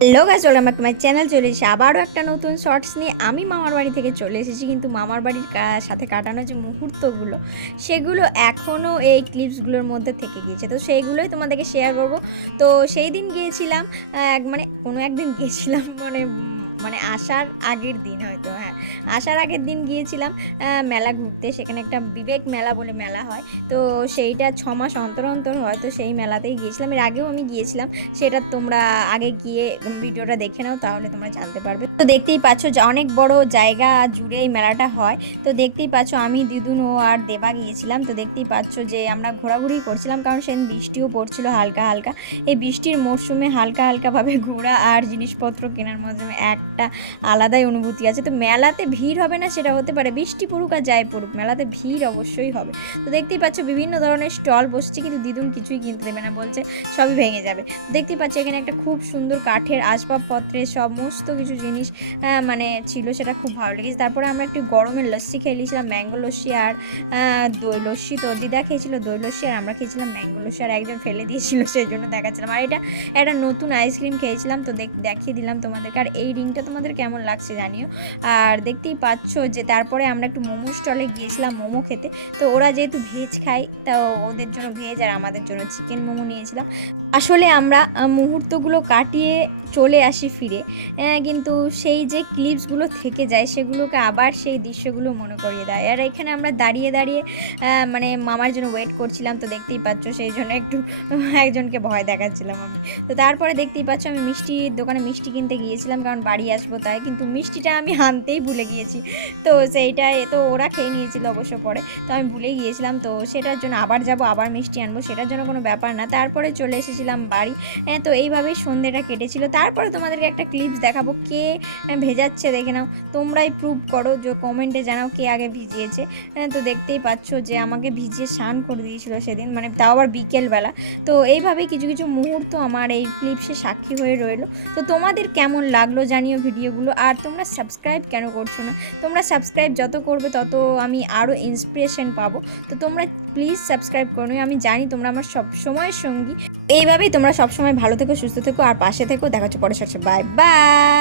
Hello guys, welcome back to my channel. চলে এসেছি আবারও একটা নতুন শর্টস নিয়ে। আমি মামার বাড়ি থেকে চলে এসেছি, কিন্তু মামার বাড়ির সাথে কাটানো যে মুহূর্তগুলো সেগুলো এখনও এই ক্লিপসগুলোর মধ্যে থেকে গিয়েছে, তো সেইগুলোই তোমাদেরকে শেয়ার করব। তো সেই দিন গিয়েছিলাম, মানে কোনো একদিন গিয়েছিলাম, মানে আসার আগের দিন, হয়তো হ্যাঁ আসার আগের দিন গিয়েছিলাম মেলা ঘুরতে। সেখানে একটা বিবেক মেলা বলে মেলা হয়, তো সেইটা 6 মাস অন্তর অন্তর হয়, তো সেই মেলাতেই গিয়েছিলাম। এর আগেও আমি গিয়েছিলাম, সেটা তোমরা আগে গিয়ে ভিডিওটা দেখে নাও, তাহলে তোমরা জানতে পারবে। তো দেখতেই পাচ্ছ যে অনেক বড় জায়গা জুড়ে এই মেলাটা হয়। তো দেখতেই পাচ্ছ আমি, দিদুন ও আর দেবা গিয়েছিলাম। তো দেখতেই পাচ্ছ যে আমরা ঘোরাঘুরি করছিলাম, কারণ সেদিন বৃষ্টিও পড়ছিল হালকা হালকা। এই বৃষ্টির মরশুমে হালকা হালকাভাবে ঘোরা আর জিনিসপত্র কেনার মাধ্যমে একটা আলাদাই অনুভূতি আছে। তো মেলাতে ভিড় হবে না সেটা হতে পারে, বৃষ্টি পড়ুক আর যাই পড়ুক, মেলাতে ভিড় অবশ্যই হবে। তো দেখতেই পাচ্ছ বিভিন্ন ধরনের স্টল বসছে, কিন্তু দিদুন কিছুই কিনতে দেবে না, বলছে সবই ভেঙে যাবে। দেখতেই পাচ্ছি এখানে একটা খুব সুন্দর কাঠের আসবাবপত্রের সমস্ত কিছু জিনিস মানে ছিল, সেটা খুব ভালো লেগেছে। তারপরে আমরা একটু গরমের লস্যি খেয়ে নিয়েছিলাম, ম্যাঙ্গো লস্যি আর দই লস্যি। তো দিদা খেয়েছিল দই লস্যি আর আমরা খেয়েছিলাম ম্যাঙ্গো লস্যি, আর একজন ফেলে দিয়েছিল সেই জন্য দেখাচ্ছিলাম। আর এটা একটা নতুন আইসক্রিম খেয়েছিলাম, তো দেখিয়ে দিলাম তোমাদেরকে। আর এই রিংটা তোমাদের কেমন লাগছে জানিও। আর দেখতেই পাচ্ছ যে তারপরে আমরা একটু মোমো স্টলে গিয়েছিলাম মোমো খেতে। তো ওরা যেহেতু ভেজ খায়, তো ওদের জন্য ভেজ আর আমাদের জন্য চিকেন মোমো নিয়েছিলাম। আসলে আমরা মুহূর্তগুলো কাটিয়ে চলে আসি ফিরে, কিন্তু সেই যে ক্লিপসগুলো থেকে যায় সেগুলোকে আবার সেই দৃশ্যগুলো মনে করিয়ে দেয়। আর এখানে আমরা দাঁড়িয়ে দাঁড়িয়ে মানে মামার জন্য ওয়েট করছিলাম, তো দেখতেই পাচ্ছ সেই জন্য একটু একজনকে ভয় দেখাচ্ছিলাম আমি। তো তারপরে দেখতেই পাচ্ছ আমি মিষ্টির দোকানে মিষ্টি কিনতে গিয়েছিলাম, কারণ বাড়ি আসবো তাই, কিন্তু মিষ্টিটা আমি আনতেই ভুলে গিয়েছি। তো সেইটাই তো ওরা খেয়ে নিয়েছিল অবশ্য পরে, তো আমি ভুলে গিয়েছিলাম। তো সেটার জন্য আবার যাব, আবার মিষ্টি আনবো, সেটার জন্য কোনো ব্যাপার না। তারপরে চলে এসেছিলাম বাড়ি। তো এইভাবেই সন্ধ্যেটা কেটেছিল। তারপরে তোমাদেরকে একটা ক্লিপস দেখাবো, কে ভেজাচ্ছে দেখে নাও, তোমরাই প্রুভ করো, যে কমেন্টে জানাও কে আগে ভিজিয়েছে। তো দেখতেই পাচ্ছ যে আমাকে ভিজিয়ে স্নান করে দিয়েছিল সেদিন, মানে তাও আবার বিকেলবেলা। তো এইভাবেই কিছু কিছু মুহূর্ত আমার এই ক্লিপসে সাক্ষী হয়ে রইলো। তো তোমাদের কেমন লাগলো জানিও ভিডিওগুলো। আর তোমরা সাবস্ক্রাইব কেন করছো না? তোমরা সাবস্ক্রাইব যত করবে তত আমি আরও ইন্সপিরেশন পাবো। তো তোমরা প্লিজ সাবস্ক্রাইব করো, আমি জানি তোমরা আমার সব সময়ের সঙ্গী। এইভাবেই তোমরা সবসময় ভালো থেকো, সুস্থ থেকো আর পাশে থেকো। দেখা হচ্ছে পরে। Bye bye.